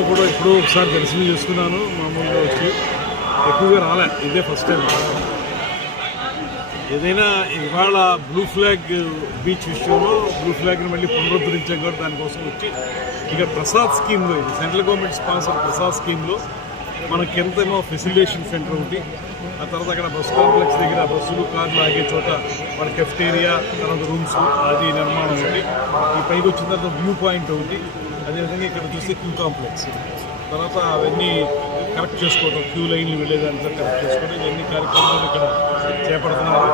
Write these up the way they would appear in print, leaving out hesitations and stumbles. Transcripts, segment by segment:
గతంలో కూడా ఎప్పుడో ఒకసారి దర్శనం చేసుకున్నాను. మామూలుగా వచ్చి ఎక్కువగా రాలే, ఇదే ఫస్ట్ టైం. ఏదైనా ఇవాళ బ్లూ ఫ్లాగ్ బీచ్ విషయంలో బ్లూ ఫ్లాగ్ని మళ్ళీ పునరుద్ధరించాం కూడా దానికోసం వచ్చి ఇక ప్రసాద్ స్కీమ్లో, ఇది సెంట్రల్ గవర్నమెంట్ స్పాన్సర్ ప్రసాద్ స్కీమ్లో మన కిందేమో ఫెసిలిటేషన్ సెంటర్ ఒకటి, ఆ తర్వాత అక్కడ బస్ కాంప్లెక్స్ దగ్గర బస్సులు కార్లు ఆగే చోట మన కెఫ్టేరియా, తర్వాత రూమ్స్ అది నిర్మాణం ఒకటి, ఈ పైకి వచ్చిన తర్వాత వ్యూ పాయింట్ ఒకటి, అదేవిధంగా ఇక్కడ చూస్తే క్యూ కాంప్లెక్స్, తర్వాత అవన్నీ కరెక్ట్ చేసుకోవడం, క్యూ లైన్లు వెళ్ళేదాంతో కరెక్ట్ చేసుకోవడం, ఇవన్నీ కార్యక్రమాలు ఇక్కడ చేపడుతున్నారు.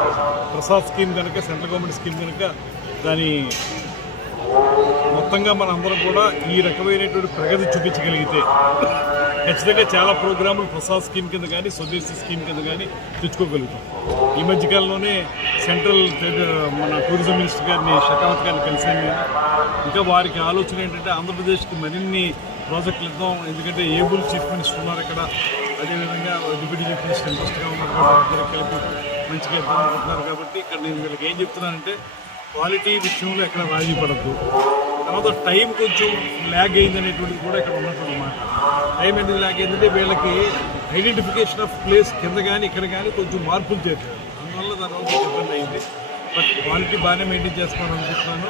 ప్రసాద్ స్కీమ్ కనుక సెంట్రల్ గవర్నమెంట్ స్కీమ్ కనుక దాని మొత్తంగా మన అందరం కూడా ఈ రకమైనటువంటి ప్రగతి చూపించగలిగితే ఖచ్చితంగా చాలా ప్రోగ్రాములు ప్రసాద్ స్కీమ్ కింద కానీ స్వదేశీ స్కీమ్ కింద కానీ తెచ్చుకోగలుగుతాం. ఈ మధ్యకాలంలోనే సెంట్రల్ మన టూరిజం మినిస్టర్ గారిని, షెకావత్ గారిని కలిసాను నేను. ఇంకా వారికి ఆలోచన ఏంటంటే ఆంధ్రప్రదేశ్కి మరిన్ని ప్రాజెక్టులు ఇద్దాం, ఎందుకంటే ఏబుల్ చీఫ్ మినిస్టర్ ఉన్నారు ఇక్కడ, అదేవిధంగా డిప్యూటీ చీఫ్ మినిస్టర్ ఇంట్రెస్ట్గా ఉన్నారు కాబట్టి కలిపి మంచిగా ఇద్దాం అనుకుంటున్నారు. కాబట్టి ఇక్కడ నేను వీళ్ళకి ఏం చెప్తున్నానంటే క్వాలిటీ విషయంలో ఎక్కడ రాజీ పడద్దు, తర్వాత టైం కొంచెం ల్యాగ్ అయింది అనేటువంటిది కూడా ఇక్కడ ఉన్నటువంటి మాట. టైం ఎందుకు ల్యాగ్ అయిందంటే వీళ్ళకి ఐడెంటిఫికేషన్ ఆఫ్ ప్లేస్ కింద కానీ ఇక్కడ కానీ కొంచెం మార్పులు చేశారు, అందువల్ల దానివల్ల ఇబ్బంది అయింది. బట్ క్వాలిటీ బాగానే మెయింటైన్ చేస్తాను అనుకుంటున్నాను.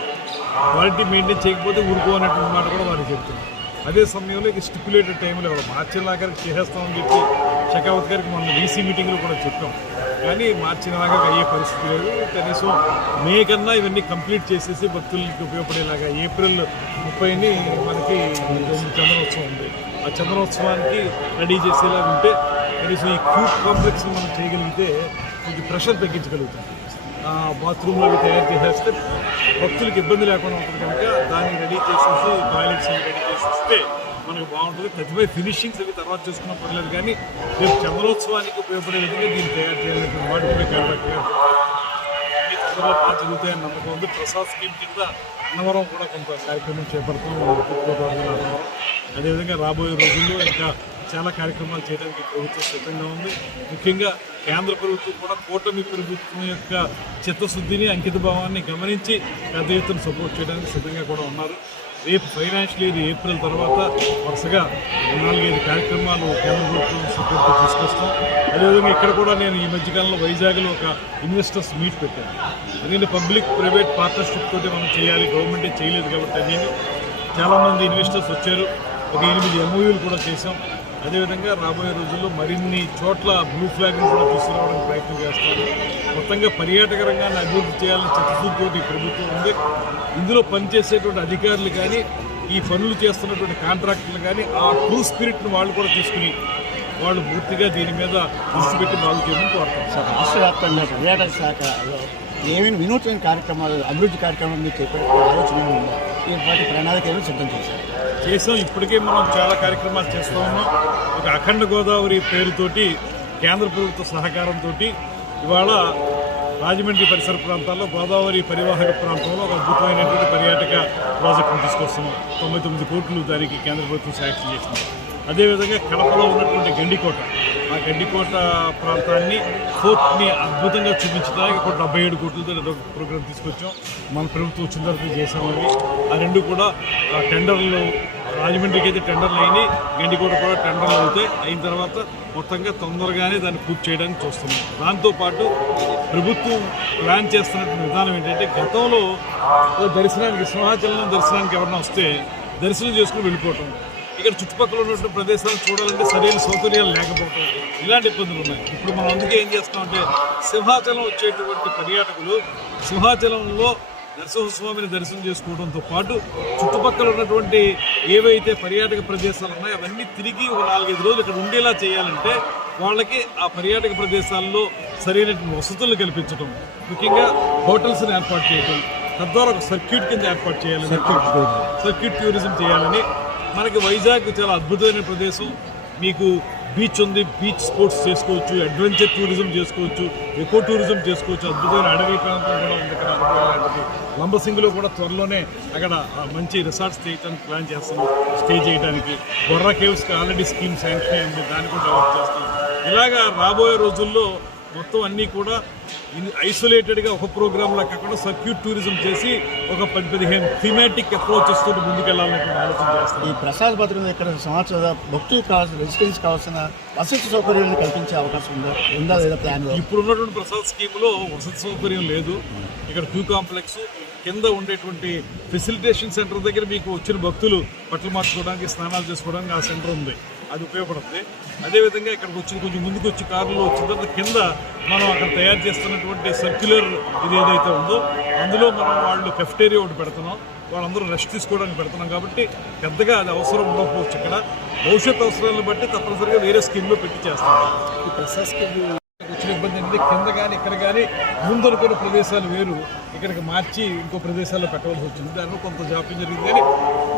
క్వాలిటీ మెయింటైన్ చేయకపోతే ఊరుకోనటువంటి మాట కూడా వారికి చెప్తున్నాను. అదే సమయంలో ఇక స్టిపులేటెడ్ టైంలో మార్చి నెలాఖరికి చేసేస్తామని చెప్పి షెకావత్ గారికి మనం వీసీ మీటింగ్లో కూడా చెప్పాం, కానీ మార్చి నెలాఖరికి అయ్యే పరిస్థితి లేదు. కనీసం మే కన్నా ఇవన్నీ కంప్లీట్ చేసేసి భక్తులకి ఉపయోగపడేలాగా ఏప్రిల్ 30ని మనకి చంద్రోత్సవం ఉంది, ఆ చంద్రోత్సవానికి రెడీ చేసేలా ఉంటే కనీసం ఈ క్యూ కాంప్లెక్స్ని మనం చేయగలిగితే కొంచెం ప్రెషర్ తగ్గించగలుగుతాం. బాత్రూమ్లో అవి తయారు చేసేస్తే భక్తులకు ఇబ్బంది లేకుండా ఉంటుంది కనుక దాన్ని రెడీ చేసేసి టాయిలెట్స్ రెడీ చేసేస్తే మనకు బాగుంటుంది. ప్రతిభ ఫినిషింగ్స్ అవి తర్వాత చేసుకున్న పర్లేదు, కానీ రేపు చంద్రోత్సవానికి ఉపయోగపడే విధంగా దీన్ని తయారు చేయాలనేటువంటి వాటి కూడా కాంట్రాక్ట్గా అన్ని తొందరగా బాగా జరుగుతాయని నమ్మకం ఉంది. ప్రసాద్ స్కీమ్ కింద అన్నవరం కూడా కొంత కార్యక్రమం చేపడతాం, అన్నవరం. అదేవిధంగా రాబోయే రోజుల్లో ఇంకా చాలా కార్యక్రమాలు చేయడానికి ప్రభుత్వం సిద్ధంగా ఉంది. ముఖ్యంగా కేంద్ర ప్రభుత్వం కూడా కూటమి ప్రభుత్వం యొక్క చిత్తశుద్ధిని, అంకిత భావాన్ని గమనించి పెద్ద ఎత్తున సపోర్ట్ చేయడానికి సిద్ధంగా కూడా ఉన్నారు. రేపు ఫైనాన్షియల్ ఇయర్ ఏప్రిల్ తర్వాత వరుసగా 4-5 కార్యక్రమాలు కేంద్ర ప్రభుత్వం సపోర్ట్ తీసుకొస్తాం. అదేవిధంగా ఇక్కడ కూడా నేను ఈ మధ్యకాలంలో వైజాగ్లో ఒక ఇన్వెస్టర్స్ మీట్ పెట్టాను. ఎందుకంటే పబ్లిక్ ప్రైవేట్ పార్ట్నర్షిప్ తోటి మనం చేయాలి, గవర్నమెంటే చేయలేదు కాబట్టి అనేది చాలామంది ఇన్వెస్టర్స్ వచ్చారు. ఒక 8 MOUలు కూడా చేసాం. అదేవిధంగా రాబోయే రోజుల్లో మరిన్ని చోట్ల బ్లూ ఫ్లాగ్ని కూడా తీసుకురావడానికి ప్రయత్నం చేస్తాను. మొత్తంగా పర్యాటక రంగాన్ని అభివృద్ధి చేయాలని చిత్తశుద్ధితోటి ప్రభుత్వం ఉంది. ఇందులో పనిచేసేటువంటి అధికారులు కానీ, ఈ పనులు చేస్తున్నటువంటి కాంట్రాక్టర్లు కానీ ఆ ట్రూ స్పిరిట్ను వాళ్ళు కూడా తీసుకుని వాళ్ళు పూర్తిగా దీని మీద దృష్టి పెట్టి బాగు చేయమని కోరుతాం. సార్, రాష్ట్ర వ్యాప్తంగా పర్యాటక శాఖలో ఏమైనా వినూత్న కార్యక్రమాలు, అభివృద్ధి కార్యక్రమాలు మీరు చేపట్టే ఆలోచన ఉందా? వాటి ప్రణాళిక ఏమైనా సిద్ధం చేశారు? చేసాం. ఇప్పటికే మనం చాలా కార్యక్రమాలు చేస్తూ ఉన్నాం. ఒక అఖండ గోదావరి పేరుతోటి కేంద్ర ప్రభుత్వ సహకారంతో ఇవాళ రాజమండ్రి పరిసర ప్రాంతాల్లో గోదావరి పరివాహక ప్రాంతంలో ఒక అద్భుతమైనటువంటి పర్యాటక ప్రాజెక్టును తీసుకొస్తున్నాం. 99 కోట్లు దానికి కేంద్ర ప్రభుత్వం శాంక్షన్ చేసింది. అదేవిధంగా కడపలో ఉన్నటువంటి గండికోట, ఆ గండికోట ప్రాంతాన్ని ఫోర్ట్ని అద్భుతంగా చూపించడానికి ఒక 77 కోట్లతో ప్రోగ్రాం తీసుకొచ్చాం. మన ప్రభుత్వం వచ్చిన తర్వాత చేసామని. ఆ రెండు కూడా టెండర్లు, రాజమండ్రికి అయితే టెండర్లు అయినాయి, గండికోట కూడా టెండర్లు అవుతాయి. అయిన తర్వాత మొత్తంగా తొందరగానే దాన్ని పూర్తి చేయడానికి చూస్తున్నాం. దాంతోపాటు ప్రభుత్వం ప్లాన్ చేస్తున్నటువంటి విధానం ఏంటంటే గతంలో దర్శనానికి, సింహాచలం దర్శనానికి ఎవరైనా వస్తే దర్శనం చేసుకుని వెళ్ళిపోవటం, ఇక్కడ చుట్టుపక్కల ఉన్నటువంటి ప్రదేశాలను చూడాలంటే సరైన సౌకర్యాలు లేకపోవటం, ఇలాంటి ఇబ్బందులు ఉన్నాయి. ఇప్పుడు మనం అందుకే ఏం చేస్తామంటే సింహాచలం వచ్చేటువంటి పర్యాటకులు సింహాచలంలో నరసింహస్వామిని దర్శనం చేసుకోవడంతో పాటు చుట్టుపక్కల ఉన్నటువంటి ఏవైతే పర్యాటక ప్రదేశాలు ఉన్నాయో అవన్నీ తిరిగి 4-5 రోజులు ఇక్కడ ఉండేలా చేయాలంటే వాళ్ళకి ఆ పర్యాటక ప్రదేశాల్లో సరైనటువంటి వసతులు కల్పించడం, ముఖ్యంగా హోటల్స్ని ఏర్పాటు చేయడం, తద్వారా ఒక సర్క్యూట్ కింద ఏర్పాటు చేయాలని, సర్క్యూట్ టూరిజం చేయాలని. మనకి వైజాగ్ చాలా అద్భుతమైన ప్రదేశం. మీకు బీచ్ ఉంది, బీచ్ స్పోర్ట్స్ చేసుకోవచ్చు, అడ్వెంచర్ టూరిజం చేసుకోవచ్చు, ఎకో టూరిజం చేసుకోవచ్చు. అద్భుతమైన అడవి ప్రాంతం కూడా ఉంది ఇక్కడ. అనుభవాలంటే లంబసింగిలో కూడా త్వరలోనే అక్కడ మంచి రిసార్ట్స్ చేయడానికి ప్లాన్ చేస్తున్నాం, స్టే చేయడానికి. బొర్రా కేవ్స్కి ఆల్రెడీ స్కీమ్ శాంక్షన్ అయింది, దాన్ని కూడా డెవలప్ చేస్తాం. ఇలాగా రాబోయే రోజుల్లో మొత్తం అన్నీ కూడా ఐసోలేటెడ్గా ఒక ప్రోగ్రాంలా కాకుండా సర్క్యూట్ టూరిజం చేసి ఒక 10-15 థీమాటిక్ అప్రోచెస్ తోటి ముందుకెళ్లాలనేటువంటి ఆలోచన చేస్తాం. ఈ ప్రసాద్ భద్రం ఇక్కడ సంవత్సరాల భక్తులకు కావాల్సిన రెసిడెన్స్ కావాల్సిన వసతి సౌకర్యాలను కల్పించే అవకాశం ఉందా లేదా ప్లాన్? ఇప్పుడు ఉన్నటువంటి ప్రసాద్ స్కీమ్లో వసతి సౌకర్యం లేదు. ఇక్కడ క్యూ కాంప్లెక్స్ కింద ఉండేటువంటి ఫెసిలిటేషన్ సెంటర్ దగ్గర మీకు వచ్చిన భక్తులు బట్టలు మార్చుకోవడానికి, స్నానాలు చేసుకోవడానికి ఆ సెంటర్ ఉంది, అది ఉపయోగపడుతుంది. అదేవిధంగా ఇక్కడికి వచ్చి కొంచెం ముందుకు వచ్చి కారులో వచ్చిన తర్వాత కింద మనం అక్కడ తయారు చేస్తున్నటువంటి సర్క్యులర్ ఇది ఏదైతే ఉందో అందులో మనం వాళ్ళు కెఫ్టేరియా ఒకటి పెడుతున్నాం, వాళ్ళందరూ రెస్ట్ తీసుకోవడానికి పెడుతున్నాం. కాబట్టి పెద్దగా అది అవసరం ఉండకపోవచ్చు. ఇక్కడ భవిష్యత్ అవసరాలను బట్టి తప్పనిసరిగా వేరే స్కీమ్లో పెట్టి చేస్తాం. ఈ ప్రసాద్ స్కీమ్ వచ్చిన ఇబ్బంది ఏంటంటే కింద కానీ ఇక్కడ కానీ ముందు అనుకున్న ప్రదేశాలు వేరు, ఇక్కడికి మార్చి ఇంకో ప్రదేశాల్లో పెట్టవలసి వచ్చింది. దానిలో కొంత జాప్యం జరిగింది. కానీ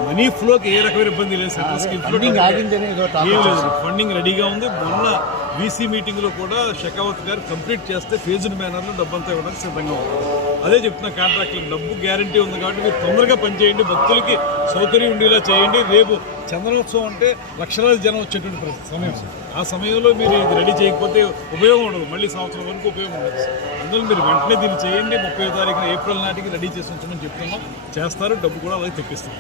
మనీ ఫ్లోకి ఏ రకమైన ఇబ్బంది లేదు. సెంట్రల్ స్కీమ్ ఏం లేదు, ఫండింగ్ రెడీగా ఉంది. మొన్న వీసీ మీటింగ్లో కూడా షెకావత్ గారు కంప్లీట్ చేస్తే ఫేజ్డ్ మేనర్లో డబ్బంతా ఇవ్వడానికి సిద్ధంగా ఉంది. అదే చెప్తున్నా, కాంట్రాక్టులకు డబ్బు గ్యారంటీ ఉంది కాబట్టి మీరు తొందరగా పనిచేయండి, భక్తులకి సౌకర్యం ఉండేలా చేయండి. రేపు చంద్రోత్సవం అంటే లక్షలాది జనం వచ్చేటువంటి సమయం, ఆ సమయంలో మీరు ఇది రెడీ చేయకపోతే ఉపయోగం ఉండదు, మళ్ళీ సంవత్సరం వరకు ఉపయోగం ఉండదు. అందులో మీరు వెంటనే దీన్ని చేయండి. 30వ తారీఖున ఏప్రిల్ నాటికి రెడీ చేసి ఉంచమని చెప్తున్నాం. చేస్తారు, డబ్బు కూడా అలాగే తెప్పిస్తారు.